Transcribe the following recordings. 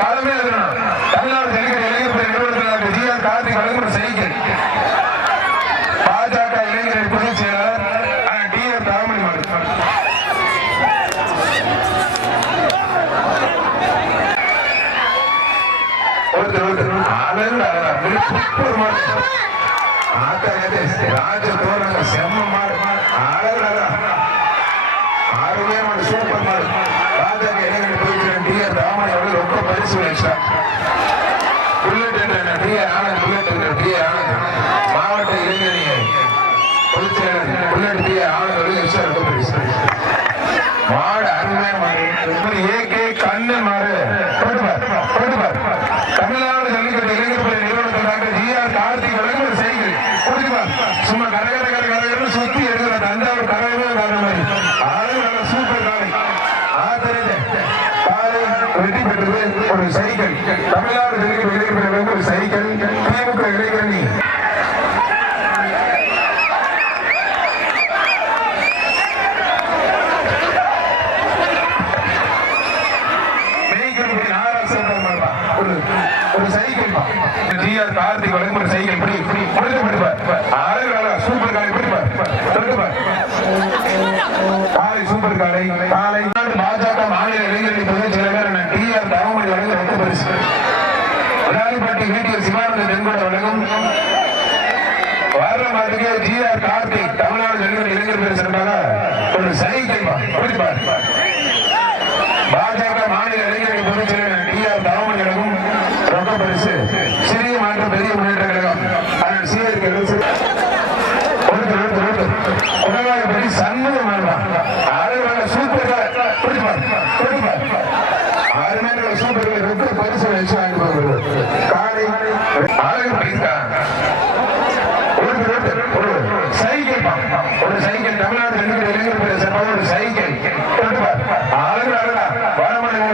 காலமே தமிழ்நாடு இளைஞர் ஜிஆர் கார்த்திக் வழங்கும் சைக்கிள் பாஜக இளைஞர் பொதுச் செயலாளர் டிஆர் தவமணி ராஜ தோரண செம்ம மாடு ஆரோக்கியமான சூப்பர் மாடு பாஜக இளைஞர் பொதுச் செயலாளர் டிஆர் தவமணி அவர்கள் ரொம்ப பரிசு புல்லட் என்ற டிஆர் ஆனந்த் புல்லட் என்ற டிஆர் ஆனந்த் மாவட்ட இளைஞரணி பொதுச் செயலாளர் புல்லட் டிஆர் ஆனந்த் அவர்கள் ரொம்ப பரிசு மாடு அருமையான மாடு ஏகே கண்ணன் மாடு தமிழ்நாடு ஜல்லிக்கட்டு இளைஞர் படை நிறுவனத்தில் டாக்டர் ஜிஆர் கார்த்திக் வழங்கும் ஒரு சைக்கிள் கொடுக்குவார் சும்மா கரகர சுத்தி எடுக்கிற தஞ்சாவூர் கரகமே காரண மாதிரி ஆளுநர் சூப்பர் காலை ஆதரவு காலை வெற்றி பெற்றது ஒரு சைக்கிள் தமிழ்நாடு ஜல்லிக்கட்டு இளைஞர் படை வழங்கும் ஒரு சைக்கிள் திமுக இளைஞரணி ஒரு சைக்கிள் ஜிஆர் கார்த்திக் வழங்கும் ஒரு சைக்கிள் சூப்பர் காலை காலை சூப்பர் காலை காலை பாஜக மாநில இளைஞரணி பொதுச் செயலாளர் டிஆர் தவமணி வழங்கும் ரொம்ப பரிசு விராலிப்பட்டி வீட்டில் சிவானந்த தென்கொட வழங்கும் வர்ற மாதிரியே ஜிஆர் கார்த்திக் தமிழ்நாடு ஜல்லிக்கட்டு இளைஞர் பேர் சிறப்பாக ஒரு சைக்கிள் பாஜக மாநில இளைஞரணி பொதுச் செயலாளர் டிஆர் தவமணி வழங்கும் ரொம்ப பரிசு சிறிய மாற்றம் பெரிய முன்னேற்ற கழகம் அதன் சீரர்கள் உலகாயப்படி சண்முகம் ஆளுநர் சூப்பர் ஆளுநர் சூப்பர் ரொம்ப பரிசு வச்சு வாங்கிட்டு காலை சைக்கிள் ஒரு சைக்கிள் தமிழ்நாடு இளைஞர் ஒரு சைக்கிள்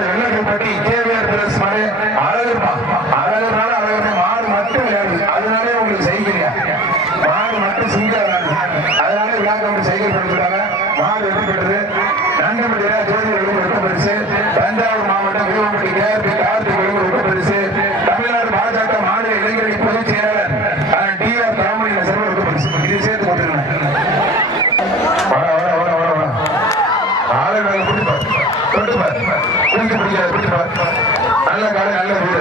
வெள்ளப்பட்டி கேவிஆர் பிரஸ் மாதிரி அழகுனால மாடு மட்டும் விளையாடுது அதனாலே உங்களுக்கு சைக்கிள் மாடு மட்டும் சிங்க அதனால விழாக்க சைக்கிள் படிச்சுட்டாங்க மாடு வெற்றி பெற்றது நண்டம்பட்டி ஜோதி ரொம்ப பரிசு தஞ்சாவூர் மாவட்டம் வீரம்பட்டி கேஆர்பி கார்த்திக் ரொம்ப பரிசு தமிழ்நாடு பாஜக மாநில இளைஞரணி பொதுச் செயலாளர் டிஆர் தவமணி சிறப்பு ரொம்ப பரிசு இதை சேர்த்து போட்டுருங்க நல்ல காலை நல்ல வீடு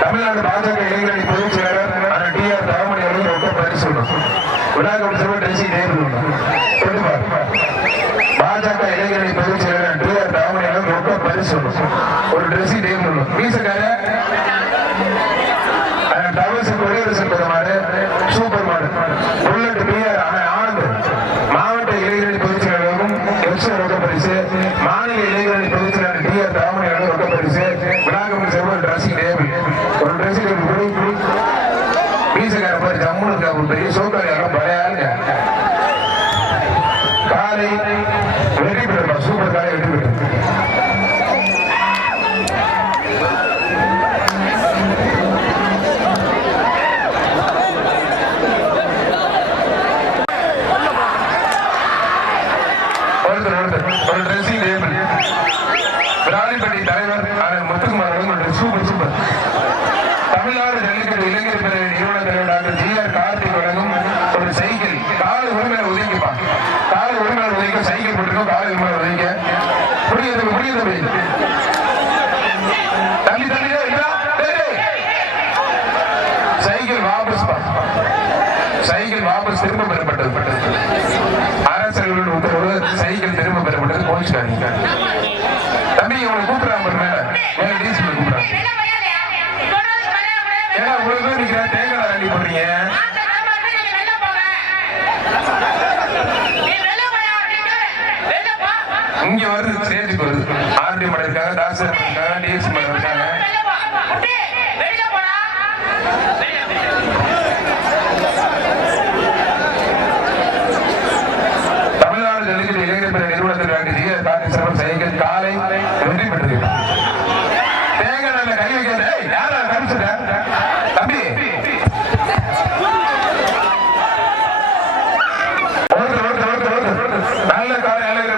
தமிழ்நாடு பாஜக இளைஞரணி பொதுச் செயலாளர் டிஆர் தவமணி அவர்கள் ரொம்ப பரிசு பாஜக இளைஞரணி பொதுச் செயலாளர் டிஆர் தவமணி அவர்கள் ரொம்ப பரிசு ஒரு ட்ரெஸ்ஸிங் டேபிள் மீசக்கார மாடு சூப்பர் மாடு புல்லட் டிஆர் ஆனந்த் மாவட்ட இளைஞரணி பொதுச் செயலாளரும் ரொம்ப பரிசு மாநில இளைஞரணி பொதுச் செயலாளர் டிஆர் தவமணி அவர்கள் ரொம்ப பரிசு விழாக்கம் செல்வம் ட்ரெஸ்ஸிங் டேபிள் ஒரு ட்ரெஸ்ஸிங் டேபிள் மீசக்கார மாதிரி ஜம்முன்னு பெரிய சோக்காரி எல்லாம் பழையாளுங்க காலை வெற்றி பெற்றா சூப்பர் காலை வெற்றி பெற்று ஒரு ட்ரெஸ்ஸிங் டேபிள் விராலிப்பட்டி தலைவர் முத்துக்குமார் சூப்பர் தமிழ்நாடு ஜல்லிக்கட்டு இளைஞர் பேரவை நிறுவன தலைவர் டாக்டர் ஜிஆர் கார்த்திக் வழங்கும் ஒரு சைக்கிள் காலை உரிமையாளர் உதவிப்பா காலை உரிமையாளர் உதவிக்க சைக்கிள் போட்டிருக்கோம் காலை உரிமையாளர் உதவிக்க புரியுது சைக்கிள் வாபஸ் திரும்ப பெறப்பட்டது அரசர்களுடன் உத்தரவு சைக்கிள் திரும்ப பெறப்பட்டது போலீஸ்காரங்க தம்பி உங்களை கூப்பிடுறாங்க மேல டீசல் கூப்பிடுறாங்க ஏன்னா உங்களுக்கு பேர் நீங்க தேங்காய் அள்ளி போடுறீங்க இங்க வருது ஸ்டேஜுக்கு வருது ஆர்டி மடம் இருக்காங்க தாசர் இருக்காங்க டிஎஸ் மடம் இருக்காங்க தமிழ்நாடு ஜல்லிக்கட்டு இளைஞர் பேரவை நிறுவனத்தில் டாக்டர் ஜிஆர் கார்த்திக் சிறப்பு சைக்கிள் காலை வெற்றி பெற்றது தேங்காய் கை வைக்க யாரா கமிச்சுட தம்பி நல்ல காலை அழகு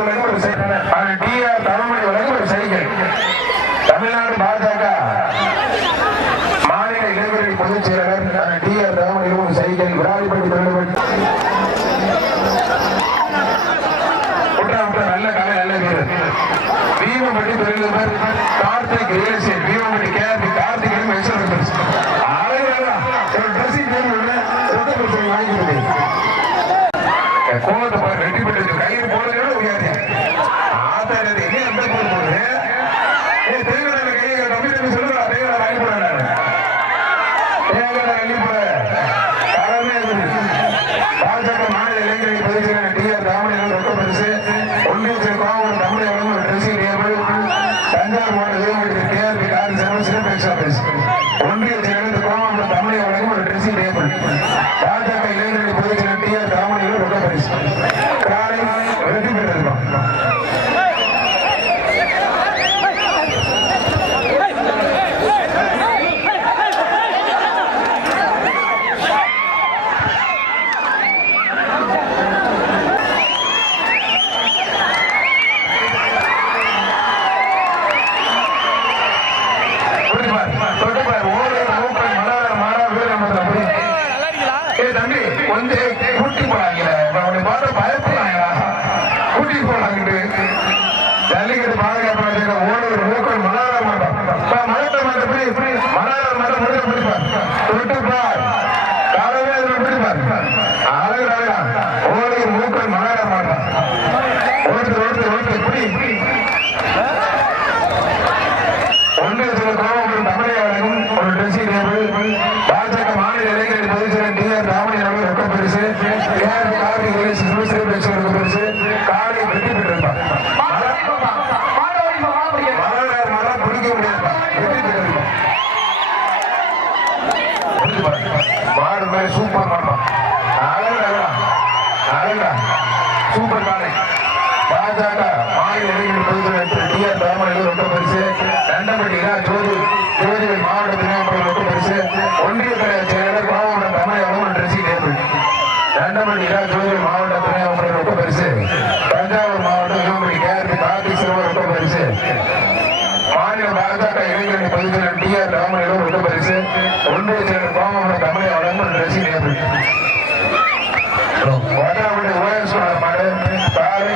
ஒரு சைக்கிள் டிஆர் தமிழ்மொழி வழங்கும் ஒரு சைக்கிள். தமிழ்நாடு பாஜக மாநில இளைஞர்கள் பொதுச் செயலாளர் டிஆர் தமிழ்மொழி ஒரு சைக்கிள். விராலிப்பட்டி தொழில்நுட்ப நல்ல கலை நல்ல வீரர். வீமப்பட்டி தொழில்நுட்பர் Karthik real estate. Veemappatti KRP Karthik ஒரு ட்ரெஸ்ஸிங் வாங்கிக்கிறது. கோவத்தை பாரு வெட்டி போட்டு கயிறு போடுறது ஆத்தாரு என்ன எந்த போடு போடுது தேங்காய் கையை தம்பி தம்பி சொல்லுவா தேங்காய் வாங்கி போடுறாங்க. தேங்காய் அள்ளி போட காலமே பாஜக மாநில இளைஞர்கள் பதிவு டிஆர் ராமலிங்கம் ரொக்க பரிசு. ஒன்றிய கோவம் தமிழக ஒரு ட்ரெஸ்ஸிங் டேபிள். தஞ்சாவூர் மாவட்ட கேஆர்பி கார் சிறப்பு எக்ஸ்ட்ரா பரிசு. ஒன்றிய செயலர் கோவம் தமிழக வழங்கும் ஒரு ட்ரெஸ்ஸிங் டேபிள். பாஜக இளைஞர்கள் பதிவு டிஆர் ராமலிங்கம் ரொக்க பரிசு. காலை வெற்றி பெற்றிருக்கோம். பாஜக மாநில இளைஞர்கள் பொதுச் செயலர் டிஆர் ராமலிங்கம் ரொக்க பரிசு. பரிசு காலை வெற்றி பெற்றிருப்பார். பிடிக்க முடியாது மாடு மேலே சூப்பர் மாட்டான். சூப்பர் காலை. பாஜக மாநில இளைஞர்கள் பொதுச் செயலர் டிஆர் ராமலிங்கம் ரொக்க பரிசு. தண்டப்பட்டி ஜோதிகள் மாவட்ட துணையாளர் ரொக்க பரிசு. ஒன்றிய செயலாளர் கோவம் தமிழகம் ட்ரெஸ்ஸிங் டேபிள். தண்டப்பட்டி ஜோதிகள் மாவட்ட துணையாளர் ரொக்க பரிசு. தஞ்சாவூர் மாவட்டம் வீமப்பட்டி கேஆர்பி கார்த்திக் சிறுவர் ரொக்க பரிசு. மாநில பாஜக இளைஞர்கள் பொதுச் செயலர் டிஆர் ராமலிங்கம் ரொக்க பரிசு. ஒன்றிய செயலர் கோவம் தமிழகம் ட்ரெஸ்ஸிங் டேபிள். மாடு காலை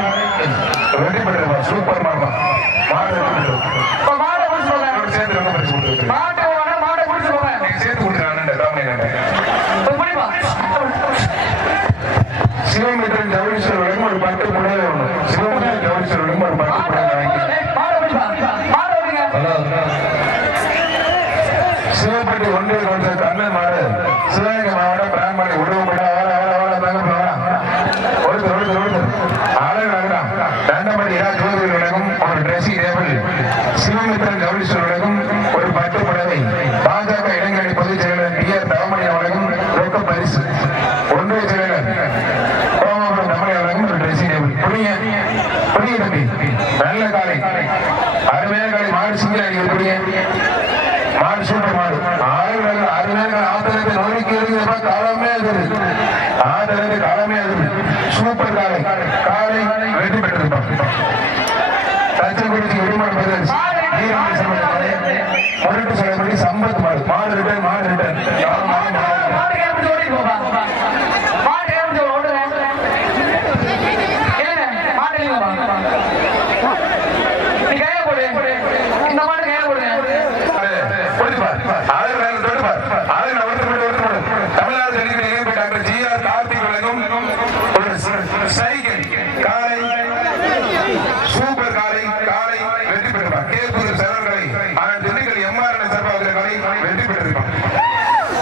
வெற்றி பெற்றிருப்பார். சூப்பர் மாமா மாடு வெற்றி பெற்றிருப்பார். சேர்த்து ரொம்ப பரிசு சேர்த்து கொடுத்துருக்காங்க. சிவமித்திரன் ஜவுளீஸ்வரர்களும் ஒரு 10 புடவை ஒண்ணு. சிவமித்திரன் ஜவுளீஸ்வரர்களும் ஒரு 10 புடவை வாங்கி. சிவப்பட்டி ஒன்றிய கவுன்சிலர் கண்ணன் மாடு சிவகங்கை மாவட்டம் பிராமணி உடவுப்பட்ட தண்டப்பட்டி ஜோதிகள் வழங்கும் ஒரு ட்ரெஸ்ஸிங் டேபிள். சிவமித்திரன் ஜவுளீஸ்வரர்களும் ஒரு 10 புடவை. பாஜக இளைஞரணி பொதுச் செயலர் டிஆர் ராமலிங்கம் வழங்கும் ரொக்க பரிசு. ஒன்றிய செயலர் கோமாபுரம் தமிழக வழங்கும் ஒரு ட்ரெஸ்ஸிங் டேபிள். புதிய தம்பி நல்ல காலை அருமையான காலை. மாடு சிங்கிள் அடிக்கக்கூடிய மாடு சூப்பர் மாடு. அருமையான ஆத்திரத்தை நோக்கி இருக்கிறப்ப காலமே இருக்குது. ஆத்திரத்தை காலமே இருக்குது. சூப்பர் காலை. காலை வெற்றி பெற்றிருப்பான். தச்சக்குறிச்சி விடுமாடு முரட்டு சொல்லப்படி சம்பத் மாடு. மாடு ரிட்டர்ன் மாடு return. Tamil Nadu doctor GR Karthik வழங்கும் ஒரு சைக்கிள். காலை சூப்பர் காலை. காலை வெற்றி பெற்றிருப்பார். கேள்வி செலவர்களை திண்டுக்கல் எம்ஆர்என் சார்பாக காலை வெற்றி பெற்றிருப்பார்.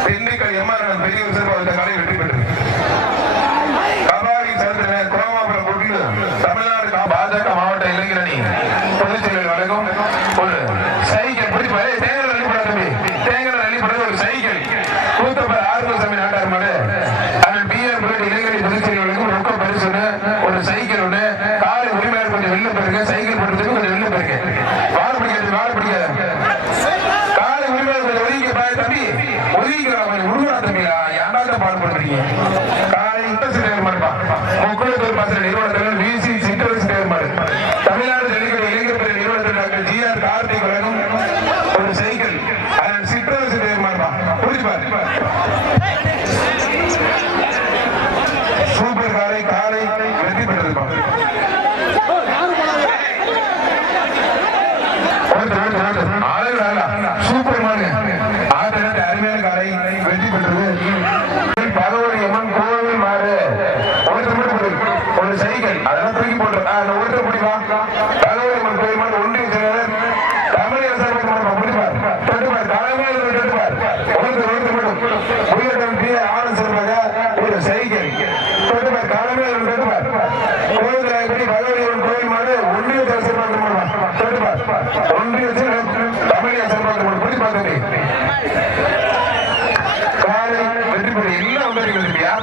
திண்டுக்கல் எம்ஆர்என் பெரிய சார்பாக காலை வெற்றி பெற்றிருப்பார். கபாடி சந்திர கோமாபுரம் கொண்டு தமிழ்நாடு பாஜக மாவட்ட இளைஞரணி பொதுச் செயலர் வழங்கும் ஒரு சைக்கிள். பிடிப்பாரு தேங்காய் அள்ளிப்பட தம்பி தேங்காய் அள்ளிப்பட ஒரு சைக்கிள். கூத்தப்பர் ஆர்வசாமி நாட்டார் மாடு பிஆர் இளைஞரணி பொதுச் செயலர் வழங்கும் ரொக்க பரிசு ஒரு சைக்கிள் ஒண்ணு. காலை உரிமையாளர் கொஞ்சம் வெளில போயிருங்க. சைக்கிள் போடுறதுக்கு கொஞ்சம் வெளில போயிருங்க. வாழ பிடிக்காது வாழ பிடிக்காது. காலை உரிமையாளர் கொஞ்சம் ஒதுங்க பாய் தம்பி ஒதுங்கிக்கிறாங்க. கொஞ்சம் உருவா தம்பியா யாராவது பாடு பண்றீங்க. காலை மாடுப்பா முக்குளத்தூர் பாசன நிறுவனத்தில் விசி சிற்றரசு மாடு மட்டும் ஒருத்தர் பிடிப்பா பகவதி கோயில் மட்டும் ஒன்றிய செயலர் தமிழக சார்பாக பிடிப்பார் தொட்டுப்பார் தலைமையில் தொட்டுப்பார் ஒருத்தர் மட்டும் புயட்டம் பி ஆனந்த் சார்பாக ஒரு சைக்கிள் தொட்டுப்பார் தலைமையில் தொட்டுப்பார் கோயில்படி பகவதி கோயில் மாடு ஒன்றிய சார்பாக தொட்டுப்பார் ஒன்றிய தமிழக சார்பாக பிடிப்பார் காலை வெற்றி பெற எல்லாம் வந்துருக்கியா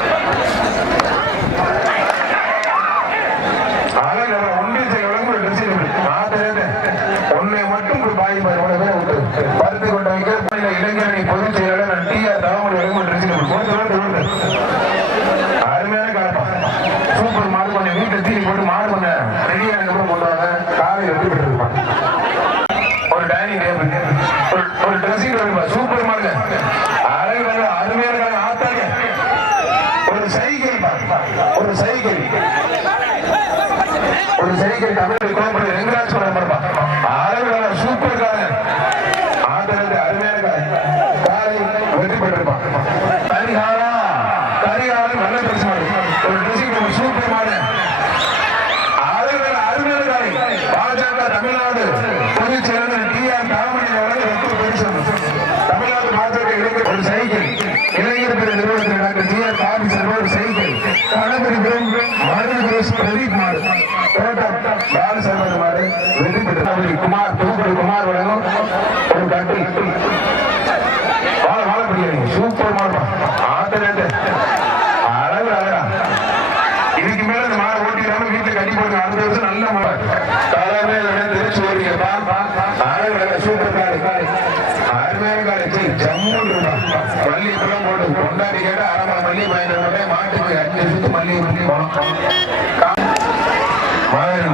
உன்னை மட்டும் ஒரு பாய் பருத்து கொண்ட வைக்க இளைஞரணி பொதுச் செயலாளர் டி.ஆர். தாமரை அருமையான காலப்பா சூப்பர் மாடு பண்ண வீட்டை தீனி போட்டு மாடு பண்ண ரெடியான கொண்டு வாங்க காலை வெட்டி பெற்றிருப்பான் ஒரு டைனிங் டேபிள் ஒரு ட்ரெஸ்ஸிங் டேபிள் சூப்பர் மாடு அருமையான காலம் ஆத்தாங்க ஒரு சைக்கிள் ஒரு சைக்கிள் ஒரு சைக்கிள் தமிழ் கோபுரம் ரெங்கராஜ் சொல்ல அழகான சூப்பர் காரன் ஆதரவு அருமையான காரை வெற்றி பெற்றிருப்பான் கரிகாலம் நல்ல பரிசு மாடு ஒரு ட்ரெஸ்ஸிங் சூப்பர் மாடு அருமையான காரை பாஜக தமிழ்நாடு பொதுச் செயலாளர் டி.ஆர். தாமரை பரிசு தமிழ்நாடு பாஜக இளைஞர் ஒரு சைக்கிள் இளைஞர் பிற நிறுவனத்தில் டாக்டர் டி.ஆர். காபி செல்வம் ஒரு சைக்கிள் கணபதி பிரதீப் மாடு பால சர்வத மாடு வெற்றி பெற்ற குமார் புதுப்படி குமார் வழங்கும் ஒரு கட்டி வாழ பிடிக்காது சூப்பர் மாடு ஆத்தரேட்டு அழகு அழகா இதுக்கு மேல இந்த மாடு ஓட்டிக்காம வீட்டுல கட்டி போட்டு அடுத்த வருஷம் நல்ல மாடு காலமே திருச்சி ஓடிக்கப்பா அழகு சூப்பர் காடு அருமையான காடு ஜம்மு மல்லி இப்பெல்லாம் போட்டு கொண்டாடி கேட்டு அரை மல்லி பயன்படுத்த மாட்டுக்கு 5 சுத்து மல்லி போனோம்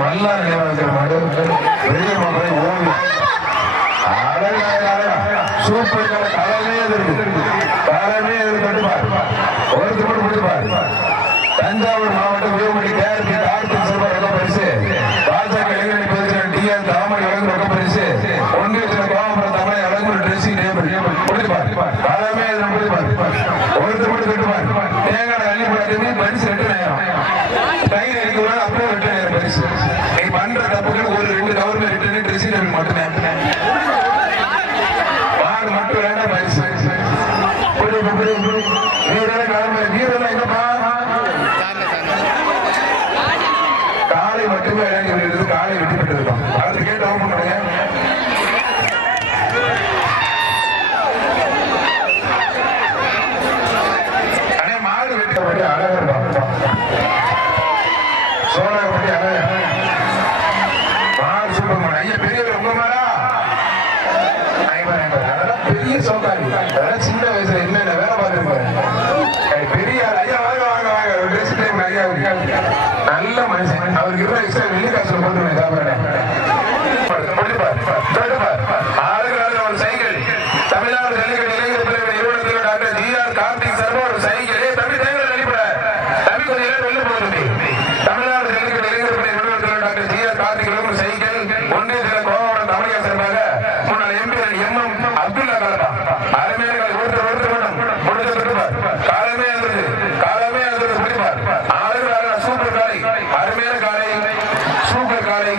மல்லார் நிலையத்தில் மாடு பெரிய மக்களை ஓவியம் சூப்பர் தலைமையே இருக்கு தலைமையே கட்டுப்பார் ஒருத்தர் மட்டும் முடிப்பார் தஞ்சாவூர் மாவட்டம் வேமடி கேரளி கார்த்திக் சர்வர் ரொக்க பரிசு பாஜக இளைஞரணி பதிவு டி.ஆர். தாமரை வழங்கும் ரொக்க பரிசு ஒன்றியத்தில் கோவம்புரம் தமிழை வழங்கும் ட்ரெஸ்ஸிங் முடிப்பார் தலைமையே முடிப்பார் ஒருத்தர் மட்டும் கட்டுப்பார் தேங்காய் அள்ளி போட்டு பரிசு 2,000 கையில் எடுக்க அப்போ 2,000 பரிசு நீ பண்ற தப்புகள் ஒரு 2 கவர்மெண்ட் ரிட்டர்ன் ட்ரெஸ்ஸிங் டேபிள் மட்டுமே மாடு மட்டும் வேண்டாம் பரிசு வீரெல்லாம் எங்கப்பா காலை மட்டுமே இறங்கி காலை வெட்டி பெற்றிருக்கோம் அடுத்து கேட்டு ஓப்பன் பண்ணுங்க மாடு வெட்டி அழகா இருக்கும் சோழப்பட்டி அழகா மாடு சூப்பர் மாடு ஐயா பெரியவர் உங்க மாடா அதெல்லாம் பெரிய சோக்காரி அதெல்லாம் சின்ன வயசுல என்னென்ன வேலை பார்த்துருப்பாரு பெரிய ஐயா வாங்க வாங்க வாங்க ட்ரெஸ் டைம் ஐயா நல்ல மனுஷன் அவருக்கு இருக்கிற எக்ஸ்ட்ரா வெள்ளி காசுல போட்டுருவேன் சாப்பாடு ஒரு சைக்கிள் தமிழ்நாடு ஜல்லிக்கட்டு இளைஞர் பிரிவு நிறுவனத்தில் டாக்டர் டி.ஆர். கார்த்திக் சர்வா ஒரு சைக்கிள் தமிழ் தேர்தல் வெளிப்பட தமிழ் கொஞ்சம் நேரம் வெளில போகுது தமிழ்நாடு ஜல்லிக்கட்டு இளைஞர் பிரிவு நிறுவனத்தில் டாக்டர் டி.ஆர். கார்த்திக் ஒரு சைக்கிள் ஒன்றிய கோவம் தமிழக சார்பாக முன்னாள் எம்பி எம்.எம். அப்துல்லா கலப்பா அருமையான ஒருத்தர் முடிப்பார் காலமே பிடிப்பார் சூப்பர் காலை அருமையான காலை சூப்பர் காலை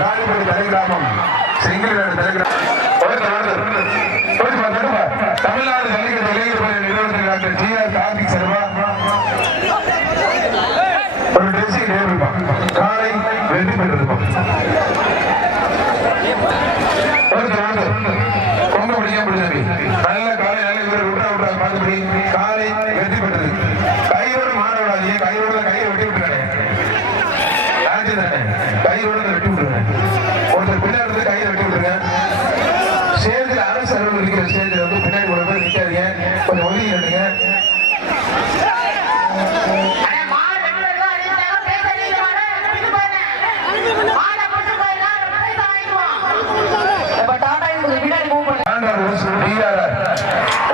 ராணிப்பட்டி தலைகிராமம் செங்கிலிநாடு தலைகிராமம் தமிழ்நாடு ஜல்லிக்கட்டு இளைஞர் நிறுவனத்தில் டாக்டர் ஜி.ஆர். கார்த்திக் சர்மா ஒரு ட்ரெஸ்ஸிங் டேபிள் காலை வெற்றி பெற்றிருப்போம். பொங்க முடியும் பிடிச்சது நல்ல காலை நல்ல இவர் விட்டா பார்த்துபடி காலை வெற்றி பெற்றது. கையோடு மாறவிடாதீங்க, கையோட கையை வெட்டி விட்டுருக்காங்க, கையோட வெட்டி விட்டுருங்க. ஒருத்தர் பின்னாடி கையை வெட்டி விட்டுருங்க. ஸ்டேஜில் அரசு அலுவலர் இருக்கிற ஸ்டேஜில் வந்து பின்னாடி ஒரு பேர் நிற்காதீங்க, கொஞ்சம் ஒதுங்கி நின்றுங்க.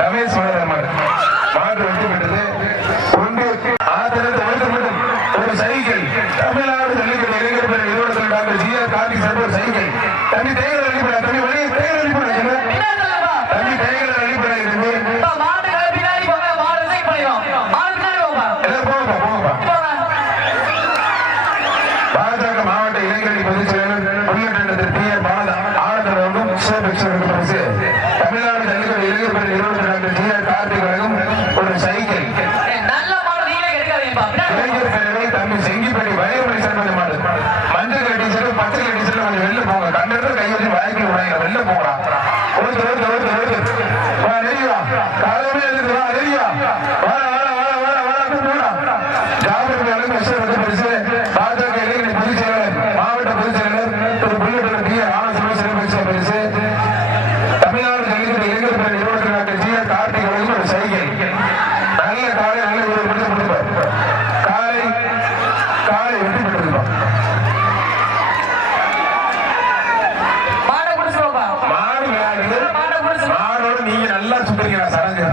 ரமேஷ் மாடு வெற்றி பெற்றது. ஒரு சைக்கிள் தமிழ்நாடு ஜல்லிக்கட்டு இளைஞர் நிறுவனத்தில் doctor GR. Karthik Sharma cycle தம்பி தேர்தல் அளிப்படா தம்பி வெளியே தேர்தல் அளிப்படா தம்பி தேர்தல் அளிப்படா பாஜக மாவட்ட இளைஞரணி பொதுச் செயலர் புல்லட் பி.ஆர். பாலா ஆனந்தம் தமிழ்நாடு ஜல்லிக்கட்டு இளைஞர் நிறுவனத்தில் டாக்டர் ஜி.ஆர். கார்த்திக் வழங்கும் ஒரு சைக்கிள் தம்பி செங்கிப்பட்டி வயவழி சேர்ப்பது மாடு மஞ்சள் கட்டிச்சு பச்சை கட்டிச்சு கொஞ்சம் வெளில போங்க. கண்டிப்பா கை வச்சு வாய்க்கு விடாங்க, வெளில போகலாம். காலமே எழுது வா ரெடியா பாஜக இளைஞர் பொதுச் செயலர் மாவட்ட பொதுச் செயலர் திரு புல்லட் பி.ஆர். ஆனந்தம் பரிசு தமிழ்நாடு ஜல்லிக்கட்டு இளைஞர் நிறுவனத்தில் டாக்டர் ஜி.ஆர். கார்த்திக் வழங்கும் ஒரு சைக்கிள் நல்ல காலை நல்ல ஒரு கொடுப்பார். காலை காலை வெற்றி பெற்றிருப்பார். மாடோடு நீங்க நல்லா சுத்துறீங்க. சடங்கு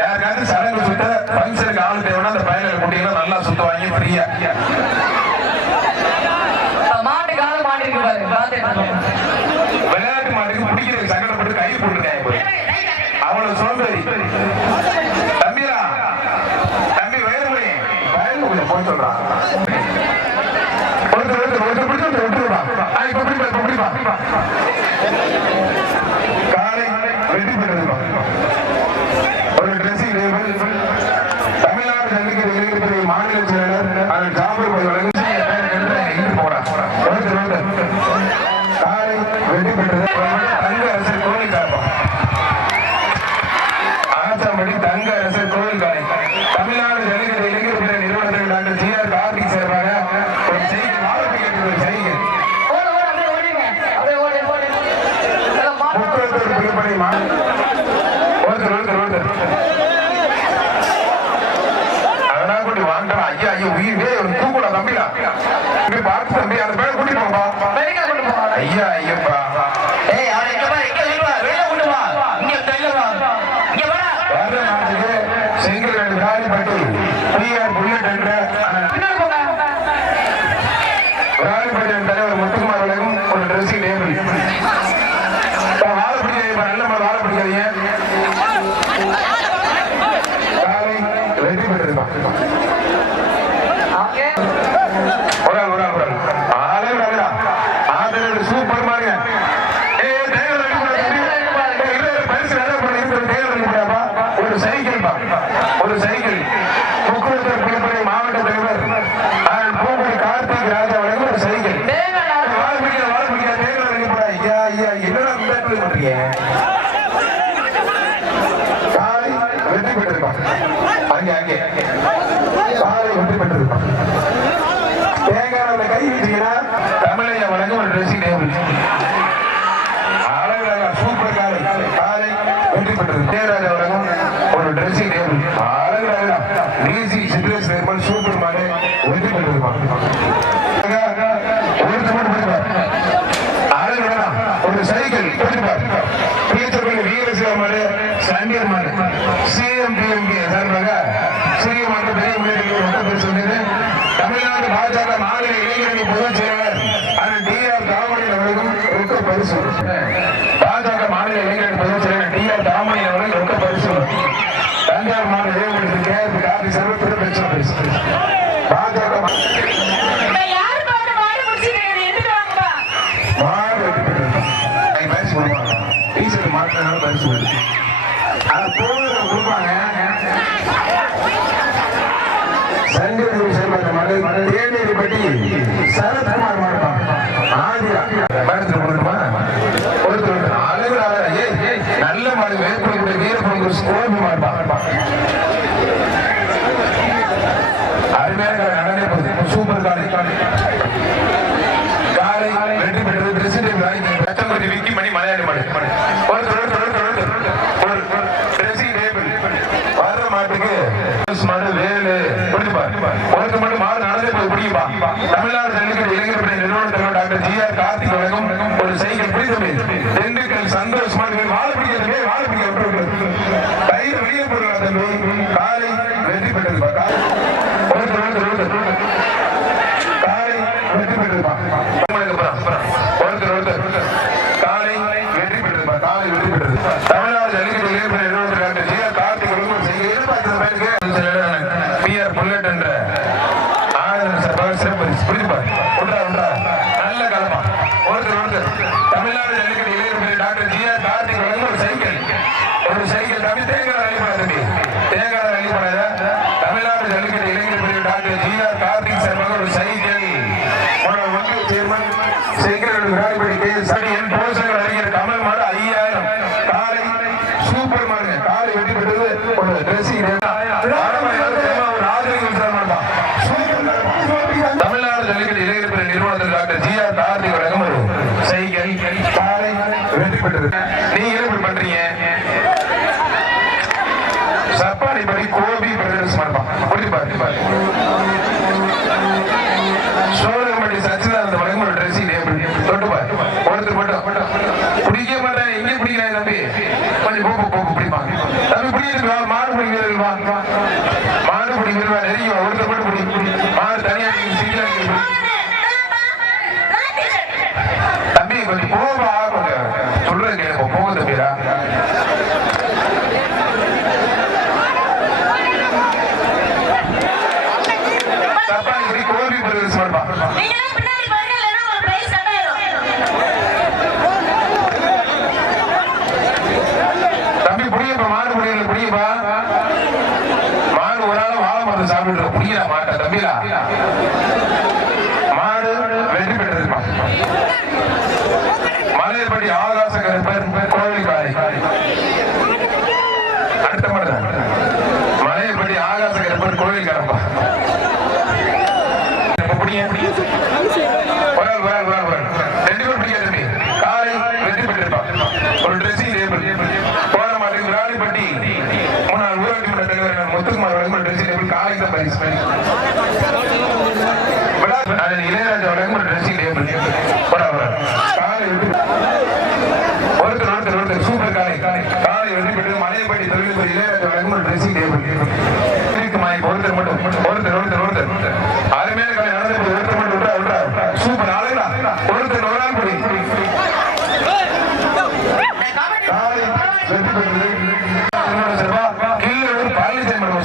யாருக்காவது சடங்கு சுத்த பங்கருக்கு ஆளு தேவைன்னா அந்த பயணிகள் கூட்டிங்கன்னா நல்லா சுத்துவாங்க ஃப்ரீயா. விளையாட்டு மாட்டுக்கு பிடிக்கிறது சங்கடப்பட்டு கை போட்டுருக்காங்க. அவ்வளவு சோம்பேறி தம்பியா தம்பி வயதுமணி வயது கொஞ்சம் போய் சொல்றான். காலை வெற்றி பெற்றிருப்பான். ஒரு ட்ரெஸ்ஸிங் டேபிள் தமிழ்நாடு ஜல்லிக்கட்டு இளைஞர் மாநில செயலர் அதன் ஜாபர் வழங்கும் போறான். காலை வெற்றி பெற்றது. தங்க அரசர் கோவில் காப்பா ஆச்சாம்படி தங்க அரசர் கோவில் காலை தமிழ்நாடு ஜல்லிக்கட்டு இளைஞர் நிறுவனத்தில் டாக்டர் ஜி.ஆர். கார்த்திக் சார்பாக ஒரு செய்தி ஆரோக்கிய செய்தி அதனால கூட்டி வாங்கலாம். ஐயா ஐயோ உயிரே ஒரு தூக்குடா தம்பிடா பார்த்து தம்பி அந்த பேரை கூட்டி போப்பா. ஐயா ஐயப்பா செங்கல் ராணிப்பட்டி பி.ஆர். புல்லட் என்ற ராணிப்பட்டியின் தலைவர் முத்துக்குமார் வழங்கும் ஒரு ட்ரெஸ்ஸிங் டேபிள். வாழை பிடிக்காதீங்க, நல்ல மாதிரி வாழை பிடிக்காதீங்க. காலை வெற்றி பெற்றிருப்பான். சூப்பர் மாறுங்க. ஒரு சைக்கிள் ஒரு சைக்கிள் முக்குளத்தூர் புலிப்படை மாவட்ட தலைவர் பூங்குடி கார்த்திக் ராஜா வழங்கும் ஒரு சைக்கிள். காலை வெற்றி பெற்றிருப்பான். அங்கே அங்கே காலை வெற்றி பெற்றிருப்பான். தேங்காய் கை வீசிங்கன்னா தமிழையா வழங்கும் ஒரு ட்ரெஸ்ஸிங் டேபிள். அழகழகா சூப்பர் காலை காலை வெற்றி பெற்றது. தேராஜா வழங்கும் ஒரு ட்ரெஸ்ஸிங் டேபிள். அழகழகா டிசி சிட்ரஸ் நிர்மல் சூப்பர் மாடு வெற்றி பெற்றிருப்பான். ஒரு சைக்கிள் வீரசிவமாடு சண்டியர் மாடு சிஎம்பிஎம்கே சார்பாக சிறிய மாட்டு பெரிய முன்னேற்ற சொன்னது. தமிழ்நாடு பாஜக மாநில இளைஞரணி பொதுச் செயலாளர் டி.ஆர். தாமணி அவர்களுக்கும் ரொக்க பரிசு. பாஜக மாநில இளைஞரணி பொதுச் செயலாளர் டி.ஆர். தாமணி அவர்கள் ரொக்க பரிசு. தஞ்சாவூர் மாநில இளைஞர்களுக்கு கே.ஆர். கார்த்திக் சர்மா திருப்பெற்ற பரிசு. பாஜக பரிசு கொடுப்பாங்க. சங்ககிரி சேர்ந்த மகள் தேனேரிப்பட்டி சரத்குமார் மாட்டான் ஆதிரா மேடத்தில் கொடுக்குமா ஒருத்தர் அழகு நல்ல மாடு வேப்பக்கூடிய வீரப்பொழுது கோபி மாட்டான் அருமையான நடனே போகுது சூப்பர் காலை காலை வெற்றி பெற்றது பிரசிடென்ட் கட்டம்பட்டி விக்கி மணி மலையாளி மாடு ஒரு ட்ரெஸ்ஸிங் டேபிள் வர்ற மாட்டுக்கு மாடு வேலு ஒருத்தர் மட்டும் மாடு நடந்தே போய் பிடிப்பா. தமிழ்நாடு ஜல்லிக்கட்டு இளைஞர் படை நிறுவன தலைவர் டாக்டர் ஜி.ஆர். கார்த்திக் வழங்கும் ஒரு செய்கை பிடித்தது. திண்டுக்கல் சந்தோஷ் மாடு வாழ பிடிக்கிறது வாழ பிடிக்க பயிர் வெளியே போடுறாங்க தம்பி. காலை வெற்றி பெற்றது ஒருத்தர் காலை வெற்றி பெற்றதுப்பா. ஒருத்தர் காலை வெற்றி பெற்றதுப்பா. காலை வெற்றி பெற்றது. தமிழ்நாடு ஜல்லிக்கட்டு இளைஞர் படை நிறுவன டாக்டர் ஜி.ஆர். கார்த்திக் வழங்கும் ஒரு செய்கை எதிர்பார்க்கிற பயிருக்கு PR புல்லட் என்ற நல்ல கலமா ஒருத்தர் தமிழ்நாடு ஜல்லிக்கட்டு இளைஞர் டாக்டர் ஜி.ஆர். கார்த்திக் வழங்கும் ஒரு சைக்கிள் தம்பி தேங்காய் அழிப்படாது தேங்காய் அழிப்படாத தமிழ்நாடு ஜல்லிக்கட்டு இளைஞர் டாக்டர் ஜி.ஆர். கார்த்திக் சார்பாக ஒரு சைக்கிள் சேர்மன் சைக்கிள் போஷகர் அறிஞர் கமல் மாடு 5000 காலை சூப்பர் மாடு காலை வெட்டி பெற்றது ஒரு ட்ரெஸ்ஸிங் தமிழ்நாடு ஜல்லிக்கட்டு இளைஞர் நிறுவனத்தில் டாக்டர் ஜி.ஆர். கார்த்திக் வழங்கும் ஒரு சைக்கிள் காலை வெற்றி பெற்றது. நீங்க எப்படி பண்றீங்க? சப்பாடி படி கோபி பிரதர்ஸ் மாடுப்பான் பாரு சோழகம்பட்டி சச்சிதானந்த வழங்கும் ஒரு ட்ரெஸ்ஸிங் டேபிள் தொட்டுப்பார் ஒருத்தர் மட்டும் பிடிக்க மாட்டேன் எங்கே பிடிக்கிறாங்க தம்பி கொஞ்சம் போப்பு பிடிப்பாங்க தம்பி பிடிக்கிறதுவா மாடு பிடிக்கிறதுவா மாடு பிடிக்கிறதுவா நெருங்கிவா ஒருத்தர் மட்டும் பிடி மாடு தனியா தம்பி கொஞ்சம் போவா கொஞ்சம் சொல்றது கேட்க போக தம்பியா சப்பாடி படி கோபி பிரதேசம் மாடுப்பா மாடு ஒரு ஆள் வாழை மரத்தை சாப்பிட்டு புரியல மாட்ட தம்பிலா மாடு வெற்றி பெற்றிருப்பா. மலையப்பட்டி ஆகாச கருப்பர் கோவில் காலை அடுத்த மாடு மலையப்பட்டி ஆகாச கருப்பர் கோவில் கரப்பா ரெண்டு பேர் பிடிக்க தம்பி காலை வெற்றி பெற்றிருப்பா. ஒரு ட்ரெஸ்ஸிங் டேபிள் போன மாட்டுக்கு விராலிப்பட்டி முன்னாள் ஊராட்சி மன்ற தலைவர் முத்துக்குமார் வழங்கும் ட்ரெஸ்ஸிங் டேபிள் காலை தான் பரிசு இளையராஜா வழங்கும் ஒரு ட்ரெஸ்ஸிங் டேபிள் காலை ஒருத்தர் சூப்பர் காலை காலை வெற்றி பெற்று மலையப்பட்டி தொழில்நுட்ப இளையராஜா வழங்கும் ஒரு ட்ரெஸ்ஸிங் டேபிள் ஒருத்தர் மட்டும் ஒருத்தர் அருமையான காலை நடந்து போய் ஒருத்தர் மட்டும் விட்டா சூப்பர் ஆளுங்களா ஒருத்தர் ஒரு நாள் படி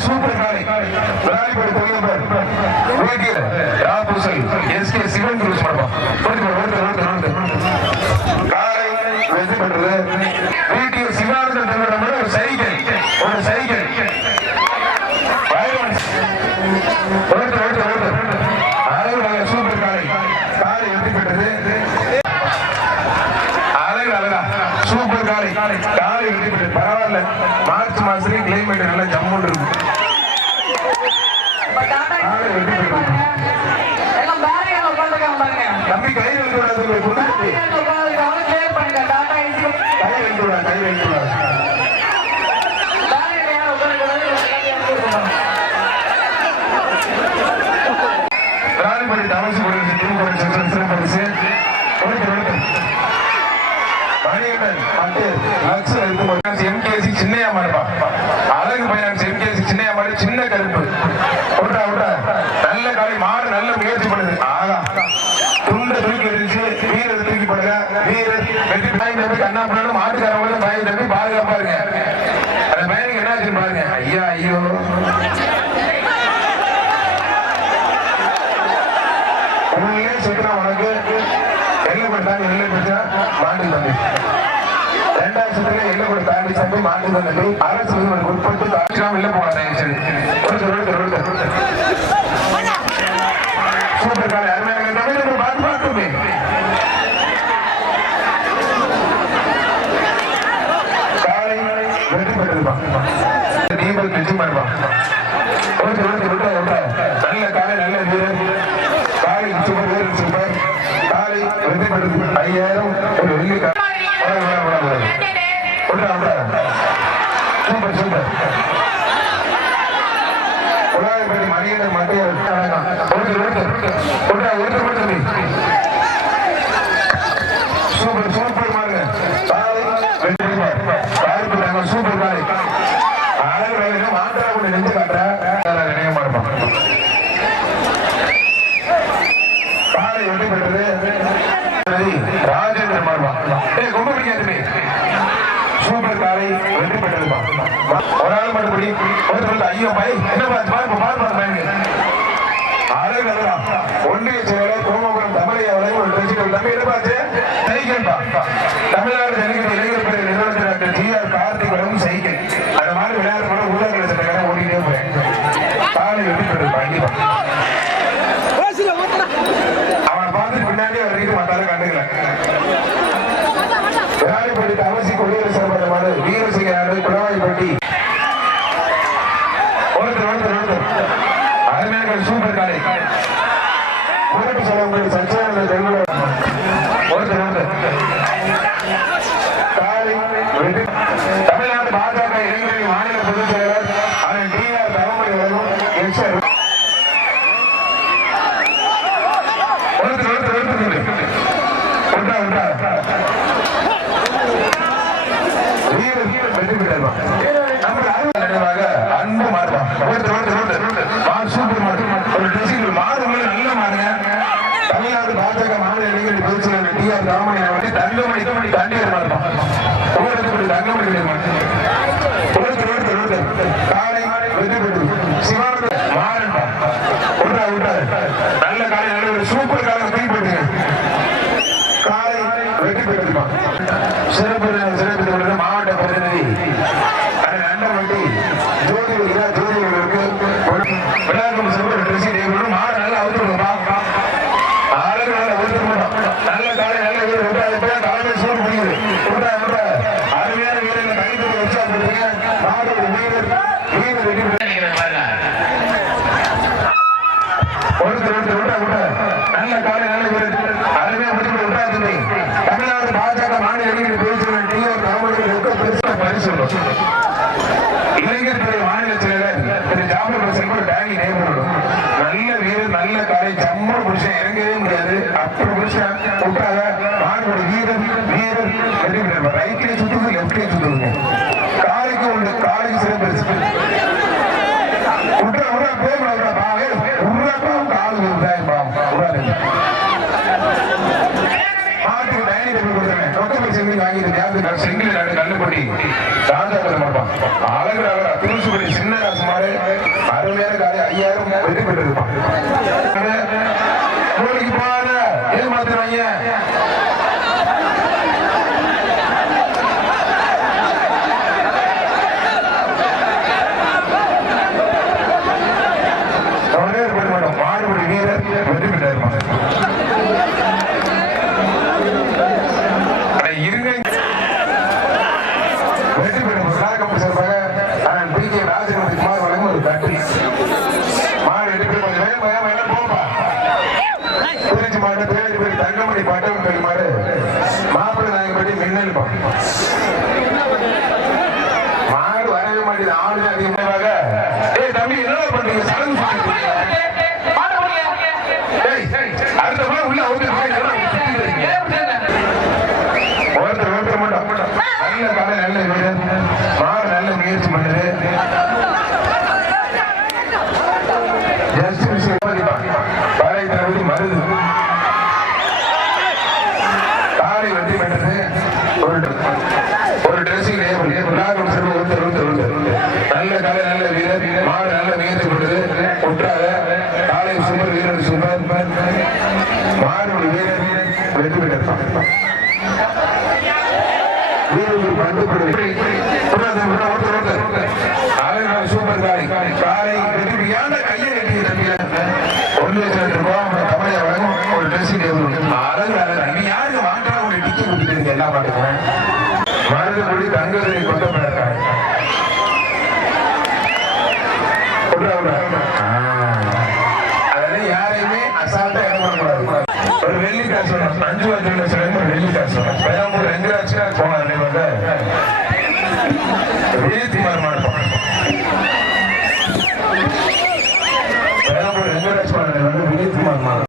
சூப்பர் காலை எஸ்கே சிவன் குரூஸ் காலை வெற்றி பெற்றது. வீட்டில் சிவானந்த தமிழ் ஒரு சைக்கிள் சூப்பர் காலை காலை வெற்றி பெற்றது. சூப்பர் காலை காலை வெற்றி பெற்றது. பரவாயில்ல மார்ச் மாசத்துக்கு கிளைமேட் நல்லா ஜம்முன்னு இருக்கு. தம்பி கை வைக்கூடாது கை வைக்கூடாது ராணிப்பட்டி தமசு பரிசு MKC சின்னையா மாடுப்பா அழகு பைனான்ஸ் MKC சின்னையா மாடு சின்ன கருப்பு விட்டா நல்ல காலை மாடு நல்ல முயற்சி பண்ணுது. ஆகா துண்ட தூக்கி இருந்துச்சு வீரத்தை தூக்கி போடுங்க வீரர் வெற்றி பாய் தம்பி கண்ணா பண்ணாலும் மாட்டுக்காரங்களும் பாய் தம்பி பாதுகாப்பா இருங்க. அந்த பையனுக்கு என்ன ஆச்சுன்னு பாருங்க. ஐயோ உண்மையிலே சுத்தனா உனக்கு எல்லை படுத்தாங்க எல்லை படுத்தா மாட்டு தம்பி இரண்டாவது சுற்றுல எல்லை கூட தாண்டி சம்பி மாட்டு தந்தை அரசு விதிமுறைக்கு உட்பட்டு காட்சிக்காம இல்ல போனேன் சூப்பர் காலை அருமையாக தமிழ் பார்த்து பார்த்துமே காலை வெற்றி பெற்றிருப்பான் தீபல் நிச்சயம் பண்ணுவான் நல்ல காலை நல்ல வீரர் காலை சூப்பர் வீரர் சூப்பர் காலை வெற்றி பெற்று 5000 ஒரு வெள்ளி சூப்பர் சூப்பர் உலகப்படி மணியினர் மத்திய சூப்பர் சூப்பர் மாறுங்க காலை வெற்றி பெற்றாங்க சூப்பர் காலை அழகு மாத்திரா கூட நெஞ்சு காட்டுற நினைவு மாறுப்பான் காலை வெற்றி பெற்றது ராஜேந்திர மாறுவான் ரொம்ப பிடிக்காதுமே சூப்பர் காலை வெற்றி பெற்றிருப்பான் ஒரு ஆள் மட்டும்படி ஐயோ பை என்ன பாருங்க அழகு ஒன்றிய செயலர் கோமபுரம் தமிழை அவரை ஒரு பேசிட்டு தம்பி என்ன பாச்சு சைக்கிள்பா தமிழ்நாடு ஜல்லிக்கட்டு இளைஞர் பேர் நிறுவனத்தில் டாக்டர் GR கார்த்திக் வரும் சைக்கிள் அந்த மாதிரி விளையாட்டு கூட ஊழல் சட்டக்கார ஓடிட்டே போறேன் காலை வெற்றி பெற்றிருப்பான் அவனை பார்த்து பின்னாடி வரைக்கும் மத்தாலும் கண்டுக்கல விராலிப்பட்டி தவசி குடியரசு சம்பந்தமான வீரசிங்க குடவாய்ப்பட்டி அருமையாக சூப்பர் காலை கூட்டு செலவுகள் சச்சிதானந்த காலை தமிழ்நாடு பாஜக இளைஞரின் மாநில பொதுச் செயலர் அதன் DR தவமணி வழங்கும் அன்பு மாறுவான் சூப்பர் மாடு ஒரு டிசைன் மாடுகள் நல்ல மாடுங்க தமிழ்நாடு பாஜக மாநில இளைஞர் பொதுச் செயலர் DR ராமணி அவர்கள் தங்கமணி தாண்டியர் மாறுவான் தங்கமணி காலை வெற்றி பெற்று சிவானந்த மாறன்பா நல்ல காலை நல்ல ஒரு சூப்பர் காலை தூக்கி போட்டுங்க காலை வெற்றி பெற்றிருப்பான் சிறப்பு மாவட்ட பிரதிநிதி நண்டமட்டி ஜோதி விளையாட்டு சிறப்பு மாடு நல்லா அவுத்துருப்பா அழகு நல்லா ஒருத்தர் நல்ல காலை நல்ல வீரர் தலைமை சூடு பிடிக்குது அருமையான வீரர்கள் கைது வச்சா போட்டுங்க மாடு வீரர் நல்ல காலை நல்ல வீரர் அருமையா முடிச்சு விட்டாது தமிழ்நாடு பாஜக மாநில இளைஞர் பேசுகிறேன் பரிசு இளைஞர் துறை மாநில செயலர் திரு ஜாபர் ஹுசைன் கூட டேங்கி நேர்படும் நல்ல வீரர் நல்ல காலை ஜம்மு புருஷன் இறங்கவே முடியாது அப்படி புருஷன் விட்டாத மாணவர்கள் வீரர் வீரர் வெற்றி பெறுவார் ரைட்லயே சுத்துது லெப்ட்லயே சுத்துதுங்க காலைக்கு உண்டு காலைக்கு சிறப்பு செங்கில் நாடு கல்லுப்பட்டி அழகு திருசுபடி சின்ன ராசுமாறு அருமையான காலை 5000 வெற்றி பெற்றிருப்பான் ஏமாத்துறாங்க மாடுபடி வீரர் வெற்றி பெற்றிருப்பான் தங்கமணி பாட்டம் பெருமாறு மாப்பிள்ளை நாயகப்பட்டி மின்னல் மாடு வரவே மாட்டேது ஆடு அதிகமாக தம்பி என்ன பண்றீங்க சடங்கு அடுத்த முறை உள்ள ஒருத்தர் ஒருத்தர் மட்டும் நல்ல காலை நல்ல வீரர் மாடு நல்ல முயற்சி பண்ணுது பாறை தளபதி மருது காலை வெற்றி பெற்றது ஒரு டிரெஸ்ஸிங் நல்ல காலை நல்ல வீரர் மாடு நல்ல முயற்சி பண்ணுது உற்றாக காலை சூப்பர் வீரர் சூப்பர் மாடு வீரர் வெற்றி பெற்றார் வீரர் சூப்பர் காலை காலை ஏன் கையை கட்டி தம்பியில 1,00,000 ரூபாய் தமிழை வழங்கும் ஒரு ட்ரெஸ்ஸிங் டேபிள் அழகு அழகு நீ யாருக்கு வாங்கினா ஒரு டிக்கெட் கொடுத்துருங்க எல்லா பாட்டுக்கும் மருந்து கூடி தங்கத்தை கொண்டு போயிருக்காங்க அதெல்லாம் யாரையுமே அசால்ட்டா இடம் பண்ணக்கூடாது ஒரு வெள்ளி காசு வேணும் 5 வருஷம் ஒரு வெள்ளி காசு வேணும் பையன் 2 லட்சம் போன வந்து தீர்மானம்